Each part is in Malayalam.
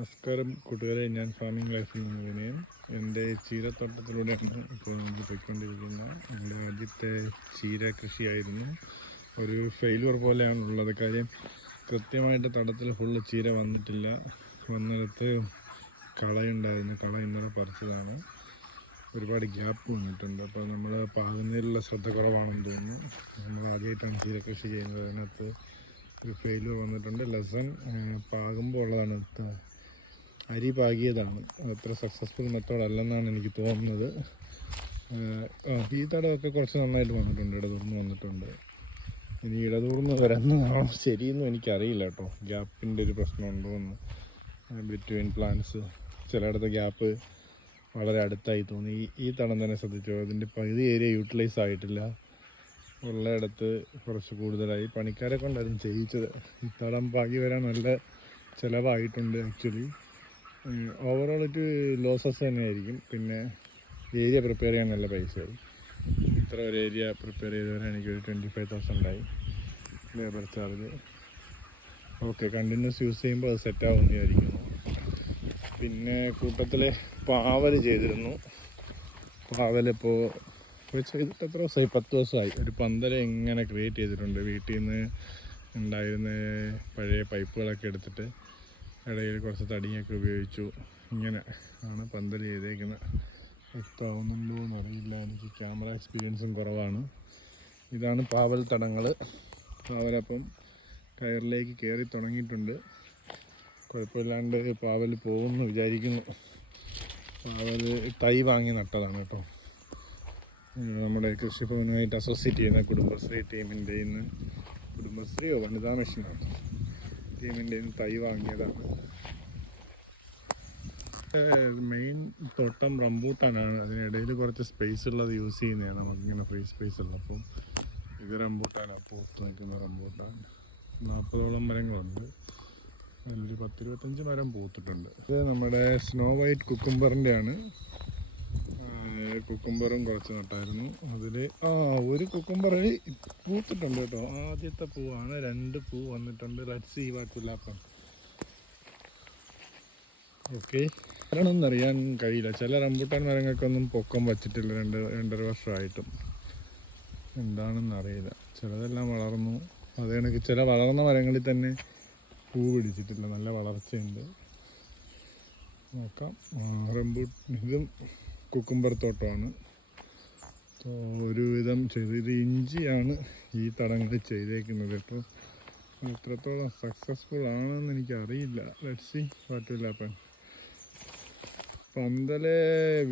നമസ്കാരം കൂട്ടുകാരെ, ഞാൻ ഫാമിംഗ് ലൈഫിൽ നിന്ന് വിനയൻ. എൻ്റെ ചീരത്തോട്ടത്തിലൂടെയാണ് ഇപ്പോൾ നമ്മൾ പോയിക്കൊണ്ടിരിക്കുന്നത്. എൻ്റെ ആദ്യത്തെ ചീര കൃഷിയായിരുന്നു. ഒരു ഫെയിലുവർ പോലെയാണുള്ളത്. കാര്യം കൃത്യമായിട്ട് തടത്തിൽ ഫുള്ള് ചീര വന്നിട്ടില്ല. വന്നിടത്ത് കളയുണ്ടായിരുന്നു. കള ഇന്നലെ പറിച്ചതാണ്. ഒരുപാട് ഗ്യാപ്പ് വന്നിട്ടുണ്ട്. അപ്പോൾ നമ്മൾ പാകുന്നതിലുള്ള ശ്രദ്ധ കുറവാണെന്ന് തോന്നുന്നു. നമ്മൾ ആദ്യമായിട്ടാണ് ചീര കൃഷി ചെയ്യുന്നത്. അതിനകത്ത് ഒരു ഫെയിലുവർ വന്നിട്ടുണ്ട്. ലെസൺ പാകുമ്പോൾ ഉള്ളതാണ്. അരി പാകിയതാണ്. അത്ര സക്സസ്ഫുൾ മെത്തേഡ് അല്ലെന്നാണ് എനിക്ക് തോന്നുന്നത്. ഈ തടമൊക്കെ കുറച്ച് നന്നായിട്ട് വന്നിട്ടുണ്ട്. ഇടതൂർന്ന് വന്നിട്ടുണ്ട്. ഇനി ഇടതൂർന്ന് വരുന്നതാണോ ശരിയെന്നും എനിക്കറിയില്ല കേട്ടോ. ഗ്യാപ്പിൻ്റെ ഒരു പ്രശ്നമുണ്ടോ എന്ന്. ബിറ്റ്വീൻ പ്ലാന്റ്സ് ചിലയിടത്ത് ഗ്യാപ്പ് വളരെ അടുത്തായി തോന്നി. ഈ തടം തന്നെ ശ്രദ്ധിച്ചോ, അതിൻ്റെ പകുതി ഏരിയ യൂട്ടിലൈസ് ആയിട്ടില്ല. ഉള്ളയിടത്ത് കുറച്ച് കൂടുതലായി. പണിക്കാരെ കൊണ്ടായിരുന്നു ചെയ്യിച്ചത്. ഈ തടം പാകി വരാൻ നല്ല ചിലവായിട്ടുണ്ട്. ആക്ച്വലി ഓവറോൾ ഒരു ലോസസ് തന്നെയായിരിക്കും. പിന്നെ ഏരിയ പ്രിപ്പയർ ചെയ്യാൻ നല്ല പൈസയായി. ഇത്ര ഒരു ഏരിയ പ്രിപ്പയർ ചെയ്ത് വരാൻ എനിക്കൊരു 25,000 ആയി labour charge. Okay, continuous use ചെയ്യുമ്പോൾ അത് സെറ്റാവുമെന്ന് വിചാരിക്കുന്നു. പിന്നെ കൂട്ടത്തിൽ പാവൽ ചെയ്തിരുന്നു. പാവലിപ്പോൾ ചെയ്തിട്ട് എത്ര ദിവസമായി? 10 ദിവസമായി. ഒരു പന്തല ഇങ്ങനെ ക്രിയേറ്റ് ചെയ്തിട്ടുണ്ട്. വീട്ടിൽ നിന്ന് ഉണ്ടായിരുന്ന പഴയ പൈപ്പുകളൊക്കെ എടുത്തിട്ട് ഇടയിൽ കുറച്ച് തടിയൊക്കെ ഉപയോഗിച്ചു. ഇങ്ങനെ ആണ് പന്തൽ ചെയ്തേക്കുന്നത്. വ്യക്തമാവുന്നുണ്ടോ എന്നറിയില്ല, എനിക്ക് ക്യാമറ എക്സ്പീരിയൻസും കുറവാണ്. ഇതാണ് പാവൽ തടങ്ങൾ. പാവലപ്പം കയറിലേക്ക് കയറി തുടങ്ങിയിട്ടുണ്ട്. കുഴപ്പമില്ലാണ്ട് പാവൽ പോകുമെന്ന് വിചാരിക്കുന്നു. പാവൽ തൈ വാങ്ങി നട്ടതാണ് കേട്ടോ. നമ്മുടെ കൃഷിഭവനുമായിട്ട് അസോസിയേറ്റ് ചെയ്യുന്ന കുടുംബശ്രീ ടീമിൻ്റെ ഇന്ന്, കുടുംബശ്രീയോ വനിതാ മിഷനാണ് ടീമിൻ്റെ തൈ വാങ്ങിയതാണ്. മെയിൻ തോട്ടം റംബൂട്ടാനാണ്. അതിനിടയിൽ കുറച്ച് സ്പേസ് ഉള്ളത് യൂസ് ചെയ്യുന്നതാണ്. നമുക്കിങ്ങനെ ഫ്രീ സ്പേസ് ഉള്ളപ്പം ഇത് റംബൂട്ടാനാണ്. പൂത്ത് നിൽക്കുന്ന റംബൂട്ടാൻ 40ഓളം മരങ്ങളുണ്ട്. അതിലൊരു 10-25 മരം പൂത്തിട്ടുണ്ട്. ഇത് നമ്മുടെ സ്നോ വൈറ്റ് കുക്കുംബറിൻ്റെ ആണ്. കുക്കുംബറും കുറച്ച് നട്ടായിരുന്നു. അതിൽ ഒരു കുക്കുംബർ പൂത്തിട്ടുണ്ട് കേട്ടോ. ആദ്യത്തെ പൂവാണ്. 2 പൂ വന്നിട്ടുണ്ട്. Let's see what will happen. Okay, അറിയാൻ കഴിയില്ല. ചില റംബൂട്ടാൻ മരങ്ങൾക്കൊന്നും പൊക്കം വച്ചിട്ടില്ല. 2-2.5 വർഷമായിട്ടും. എന്താണെന്ന് അറിയില്ല. ചിലതെല്ലാം വളർന്നു. അതേ കണക്ക് ചില വളർന്ന മരങ്ങളിൽ തന്നെ പൂ പിടിച്ചിട്ടില്ല. നല്ല വളർച്ചയുണ്ട്. നോക്കാം. ഇതും കുക്കുംബർ തോട്ടമാണ്. ഒരുവിധം ചെയ്ത് ഇത് ഇഞ്ചിയാണ് ഈ തടങ്ങൾ ചെയ്തേക്കുന്നത് കേട്ടോ. എത്രത്തോളം സക്സസ്ഫുൾ ആണെന്ന് എനിക്കറിയില്ല. Let's see what will happen. പന്തല്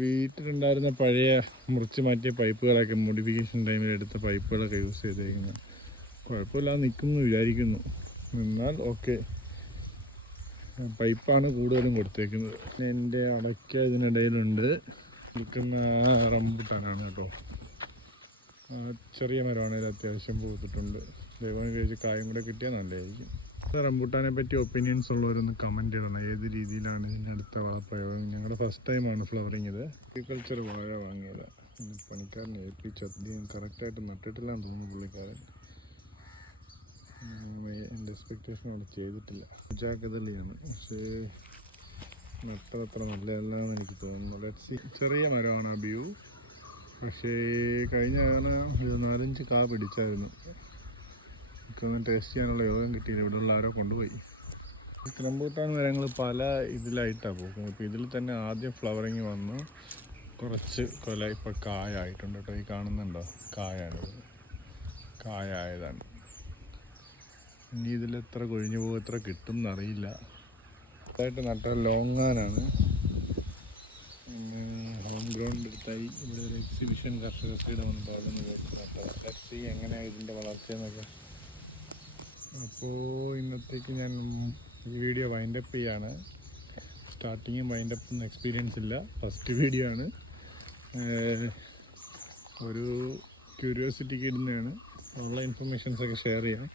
വീട്ടിലുണ്ടായിരുന്ന പഴയ മുറിച്ച് മാറ്റിയ പൈപ്പുകളൊക്കെ മോഡിഫിക്കേഷൻ ടൈമിൽ എടുത്ത പൈപ്പുകളൊക്കെ യൂസ് ചെയ്തേക്കുന്നത്. കുഴപ്പമില്ലാതെ നിൽക്കുമെന്ന് വിചാരിക്കുന്നു. എന്നാൽ ഓക്കെ, പൈപ്പാണ് കൂടുതലും കൊടുത്തേക്കുന്നത്. എൻ്റെ അടയ്ക്ക ഇതിനിടയിലുണ്ട്. നിൽക്കുന്ന റംബൂട്ടാനാണ് കേട്ടോ. ചെറിയ മരമാണെങ്കിൽ അത്യാവശ്യം പൂത്തിട്ടുണ്ട്. ദൈവം കഴിച്ച് കായും കൂടെ കിട്ടിയാൽ നല്ലതായിരിക്കും. റംബൂട്ടാനെ പറ്റി ഒപ്പീനിയൻസ് ഉള്ളവരൊന്ന് കമൻറ്റ് ചെയ്യണം. ഏത് രീതിയിലാണ് ഇതിൻ്റെ അടുത്ത വളപ്രയോഗം. ഞങ്ങളുടെ ഫസ്റ്റ് ടൈമാണ് ഫ്ലവറിങ്. ഇത് അഗ്രികൾച്ചർ വാഴ വാങ്ങിയത്. പണിക്കാരനെ ഏൽപ്പിച്ച് അധികം കറക്റ്റായിട്ട് നട്ടിട്ടില്ലാന്ന് തോന്നുന്നു പുള്ളിക്കാരൻ. എൻ്റെ എക്സ്പെക്റ്റേഷൻ അവിടെ ചെയ്തിട്ടില്ല. ജാക്കതലിയാണ്, പക്ഷേ നട്ടതത്ര നല്ലതല്ലാന്ന് എനിക്ക് തോന്നുന്നു. ലെറ്റ്സ് ചെറിയ മരമാണ് ആ വ്യൂ. പക്ഷേ കഴിഞ്ഞ കാലം ഇത് 4-5 കാ പിടിച്ചായിരുന്നു. എനിക്കൊന്നും ടേസ്റ്റ് ചെയ്യാനുള്ള യോഗം കിട്ടിയില്ല. ഇവിടെയുള്ള ആരോ കൊണ്ടുപോയി. റംബൂട്ടാൻ മരങ്ങൾ പല ഇതിലായിട്ടാണ് പോകുന്നത്. ഇപ്പോൾ ഇതിൽ തന്നെ ആദ്യം ഫ്ലവറിങ് വന്ന് കുറച്ച് കൊല ഇപ്പോൾ കായായിട്ടുണ്ട് കേട്ടോ. ഈ കാണുന്നുണ്ടോ? കായാണിത്. കായായതാണ്. ഇനി ഇതിലെത്ര കൊഴിഞ്ഞു പോകും, എത്ര കിട്ടും എന്നറിയില്ല. അതായിട്ട് നട്ട ലോങ്ങാനാണ്. Home ground എടുത്തായി. ഇവിടെ ഒരു എക്സിബിഷൻ കർഷകശ്രീയുടെ വന്നിട്ട് അവിടെ നിന്ന് കുറച്ച് നട്ടത്. ലെറ്റ്സ് സീ എങ്ങനെയാണ് ഇതിൻ്റെ വളർച്ചയെന്നൊക്കെ. അപ്പോൾ ഇന്നത്തേക്ക് ഞാൻ ഈ വീഡിയോ വൈൻഡപ്പ് ചെയ്യാണ്. സ്റ്റാർട്ടിങ്ങും വൈൻഡപ്പൊന്നും എക്സ്പീരിയൻസ് ഇല്ല. ഫസ്റ്റ് വീഡിയോ ആണ്. ഒരു ക്യൂരിയോസിറ്റിക്ക് ഇടുന്നതാണ്. ഉള്ള ഇൻഫർമേഷൻസൊക്കെ ഷെയർ ചെയ്യാം.